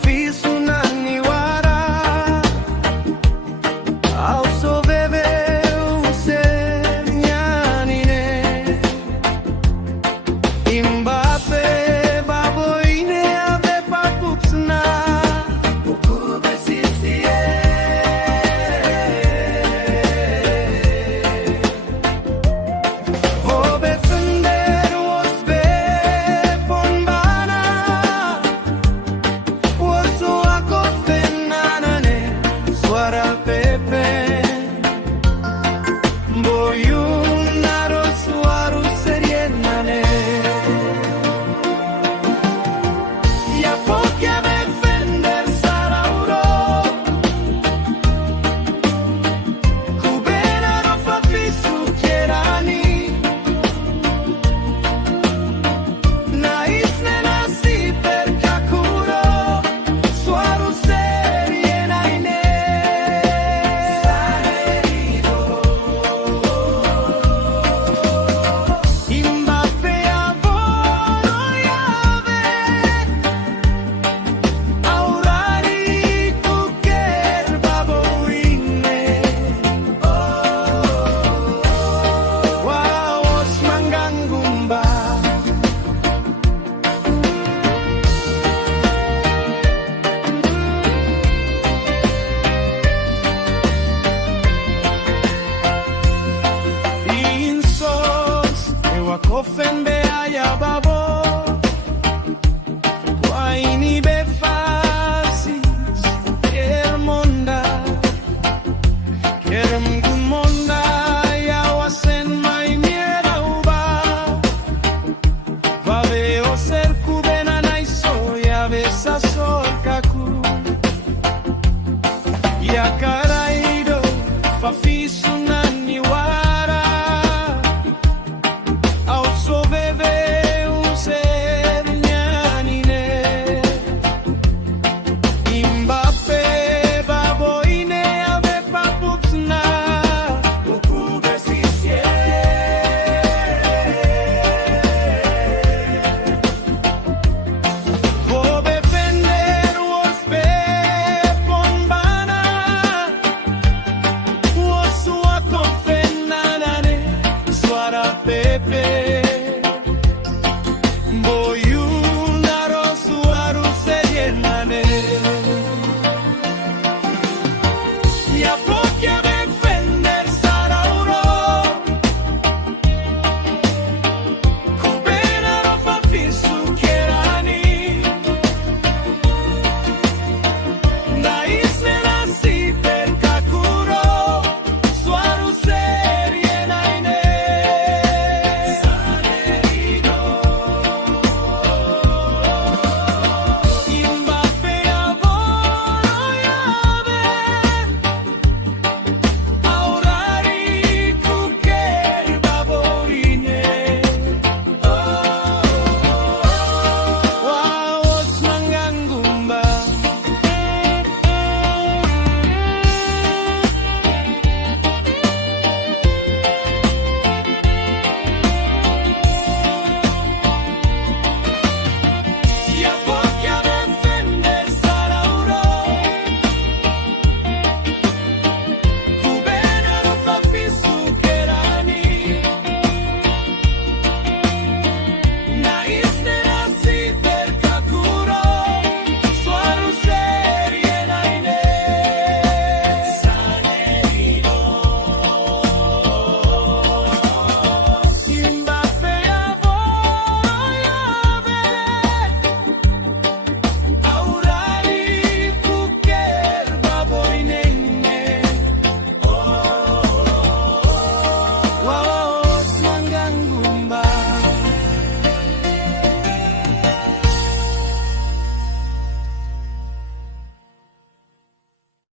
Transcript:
Fafisu nani wara Also bebe usenyanine Imbape baboine ave papupsna Ukube sisie Vobe fender osbe ponbana Wosu akofenanane Swara pepe Boyunaro suaru serienane Ya pokia defender sarauro Kubena no fafisu kierani Na isne nasi per kakuro Suaru serienaine Sarerido Imbape avoro yave Aurari tuker baboine Wow, Osman Gangumba Insos, ewakofen beaya babo Kwaini befasis, kermonda Kerem gumonda, yawasen mai miera uba Vaveo ser kubena naiso, yavesa sol kaku Yakaraido, fafisu nani wara Also bebe usenyanine Imbape baboine ave papupsna Ukube sisie Vobe fender osbe ponbana Wosu akofenanane Swara pepe